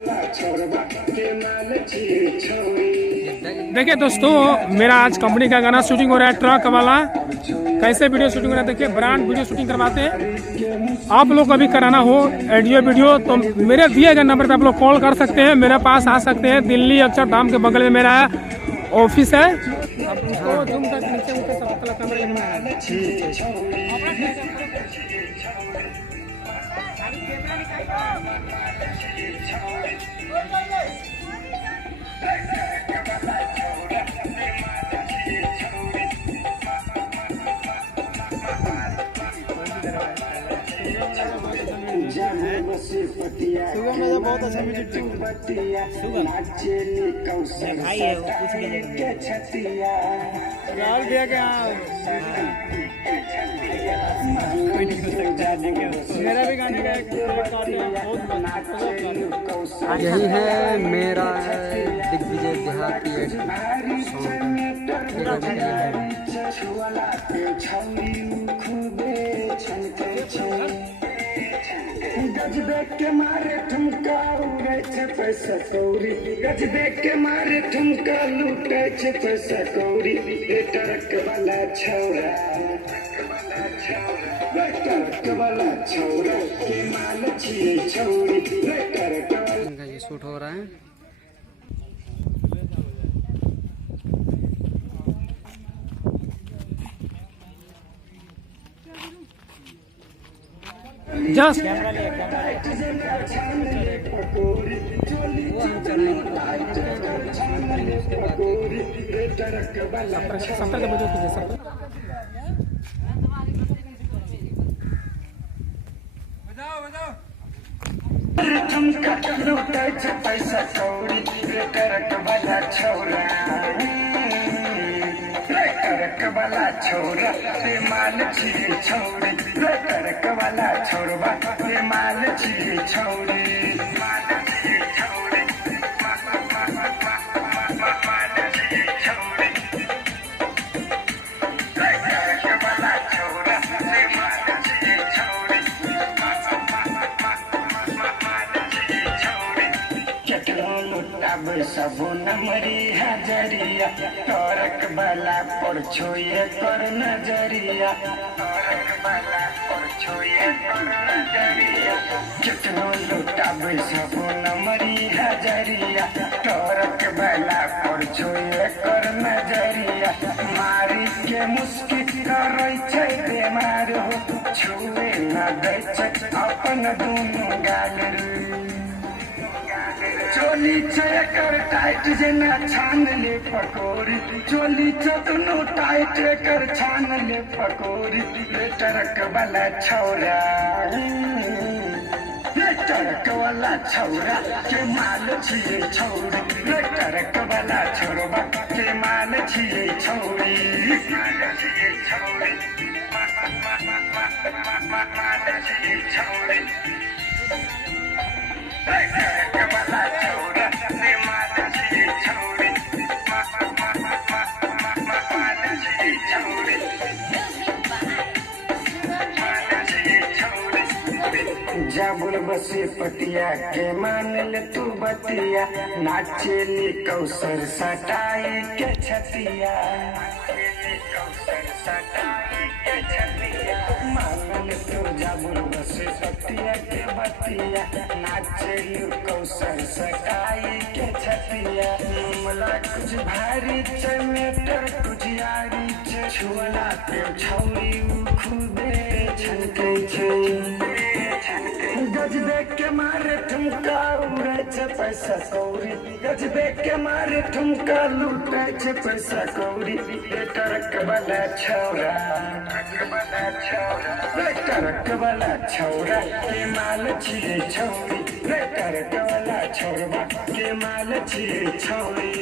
देखिए दोस्तों, मेरा आज कंपनी का गाना शूटिंग हो रहा है, ट्रक वाला। कैसे वीडियो शूटिंग हो रहा है देखिए, ब्रांड वीडियो शूटिंग करवाते हैं। आप लोग को भी कराना हो ऑडियो वीडियो तो मेरे दिए गए नंबर पे आप लोग कॉल कर सकते हैं, मेरे पास आ सकते हैं। दिल्ली अक्षरधाम के बगल में मेरा ऑफिस है। आप उसको जूम करके नीचे उनके सब कलर कैमरे में सुगम दादा बहुत अच्छा म्यूजिक सुगम भाई है वो, कुछ भी राहुल भैया के यहाँ मेरा भी गाने का यही है मेरा दिग्विजय देहाती गजबे के मारे ठुमका उड़े छे पैसा कौड़ी, गजबे के मारे ठुमका लूटे छे पैसा कौड़ी। ट्रक वाला छौरा, ट्रक वाला छौरा के माल छिए छौड़ी। ट्रक इनका ये शूट हो रहा है। जस्ट सत्तर का वीडियो कीजिए, सत्तर। लूटे छे पैसा कौड़ी। ट्रक वाला छौरा, ट्रक वाला छोरा माल छिए छौड़ी। ट्रक वाला छोरबा माल छिए छौड़ी। माल छिए छौड़ी, माल छिए छौड़ी। ट्रक वाला छोरा माल छिए छौड़ी, माल छिए छौड़ी। केकरो लुटाबे सबो नमरी हजरिया। ट्रक वाला पर छोए कर नजरिया, ट्रक वाला पर छोए कर नजरिया। कितनो लुटाबे सबो नमरी हजरिया। ट्रक वाला पर छोए कर नजरिया। मारी के मुस्की करै छै बेमार हो, छुए न दै छै अपन दुनू गाल रे। चोली छे कर टाइट जेना छान ले पकौड़ी। चोली छे दुनू टाइट कर छान ले पकौड़ी। ट्रक वाला छौरा, ट्रक वाला छौरा के माल छिए छौड़ी। ट्रक वाला छोरबा के माल छिए छौड़ी। माल छिए छौड़ी, माल छिए छौड़ी। ट्रक वाला छौरा माल छिए छौड़ी, माल छिए छौड़ी। जाबुल बसे पतिया के मान ले तू बतिया। नाचेली कौसर सटाई के छतिया, कौसर सटाई के छतिया। मान ले तू जाबुल बसे पतिया के बतिया। नाचेली कौसर सटाई के छतिया। मला कुछ भारी छे मेटर कुछ यारी छे। छुअला पे छौरी खुदे छनकै छे। गजबे के मारे ठुमका उड़े छे पैसा कौड़ी। गजबे के मारे ठुमका लूटे छे पैसा कौड़ी। ट्रक वाला छौरा, ट्रक वाला छौरा के माल छिए छौड़ी। ट्रक वाला छोरबा के माल छिए छौड़ी।